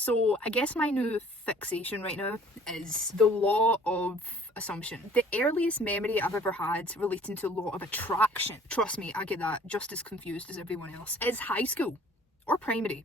So I guess my new fixation right now is the law of assumption. The earliest memory I've ever had relating to law of attraction, trust me, I get that just as confused as everyone else, is high school or primary.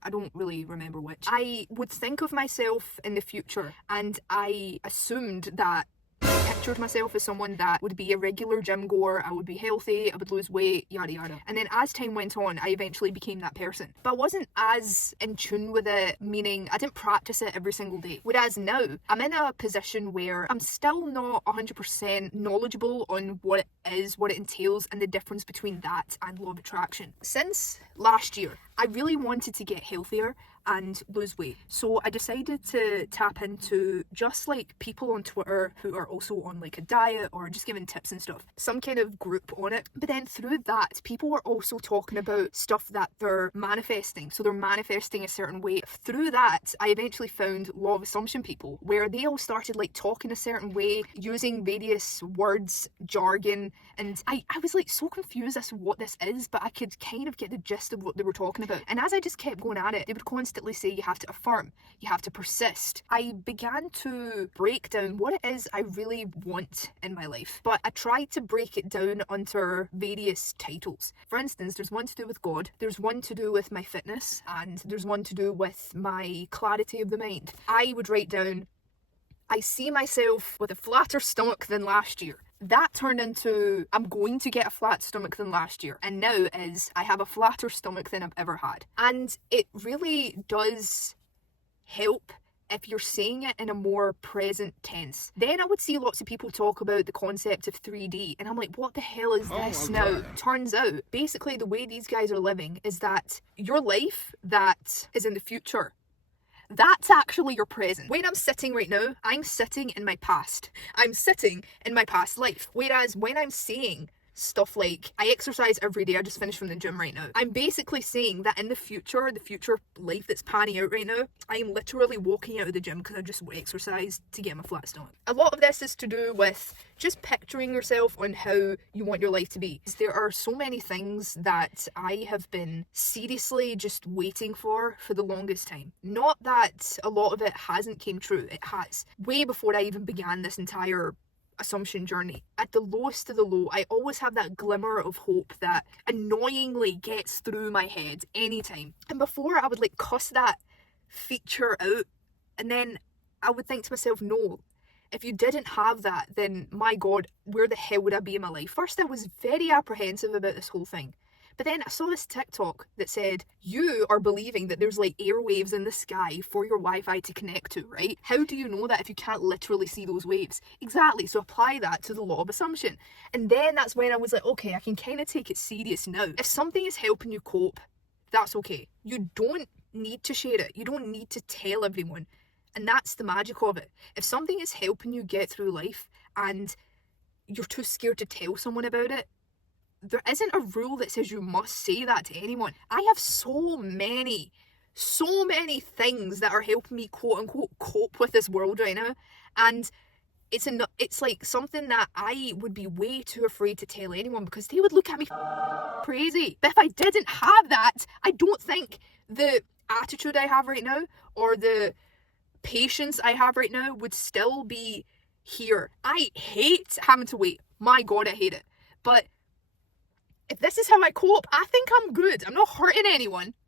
I don't really remember which. I would think of myself in the future and I assumed that pictured myself as someone that would be a regular gym goer, I would be healthy, I would lose weight, yada yada. And then as time went on, I eventually became that person. But I wasn't as in tune with it, meaning I didn't practice it every single day. Whereas now, I'm in a position where I'm still not 100% knowledgeable on what it is, what it entails, and the difference between that and law of attraction. Since last year, I really wanted to get healthier and lose weight. So I decided to tap into just like people on Twitter who are also on like a diet or just giving tips and stuff, some kind of group on it. But then through that, people were also talking about stuff that they're manifesting. So they're manifesting a certain way. Through that, I eventually found law of assumption people, where they all started like talking a certain way, using various words, jargon, and I was like so confused as to what this is, but I could kind of get the gist of what they were talking about. And as I just kept going at it, they would constantly say you have to affirm, you have to persist. I began to break down what it is I really want in my life, but I tried to break it down under various titles. For instance, there's one to do with God, there's one to do with my fitness, and there's one to do with my clarity of the mind. I would write down, I see myself with a flatter stomach than last year. That turned into, I'm going to get a flat stomach than last year. And now is, I have a flatter stomach than I've ever had. And it really does help if you're saying it in a more present tense. Then I would see lots of people talk about the concept of 3D, and I'm like, what the hell is this now? God. Turns out, basically the way these guys are living is that your life that is in the future, that's actually your present. When I'm sitting right now, I'm sitting in my past. I'm sitting in my past life. Whereas when I'm saying stuff like, I exercise every day, I just finished from the gym right now, I'm basically saying that in the future life that's panning out right now, I'm literally walking out of the gym because I just exercised to get my flat stomach. A lot of this is to do with just picturing yourself on how you want your life to be. There are so many things that I have been seriously just waiting for the longest time. Not that a lot of it hasn't came true, it has. Way before I even began this entire assumption journey. At the lowest of the low, I always have that glimmer of hope that annoyingly gets through my head anytime. And before I would like cuss that feature out, and then I would think to myself, no, if you didn't have that, then my God, where the hell would I be in my life? First, I was very apprehensive about this whole thing. But then I saw this TikTok that said, you are believing that there's like airwaves in the sky for your Wi-Fi to connect to, right? How do you know that if you can't literally see those waves? Exactly, so apply that to the law of assumption. And then that's when I was like, okay, I can kind of take it serious now. If something is helping you cope, that's okay. You don't need to share it. You don't need to tell everyone. And that's the magic of it. If something is helping you get through life and you're too scared to tell someone about it, there isn't a rule that says you must say that to anyone. I have so many things that are helping me quote unquote cope with this world right now, and it's like something that I would be way too afraid to tell anyone because they would look at me crazy. But if I didn't have that, I don't think the attitude I have right now or the patience I have right now would still be here. I hate having to wait. My God, I hate it. But if this is how I cope, I think I'm good. I'm not hurting anyone.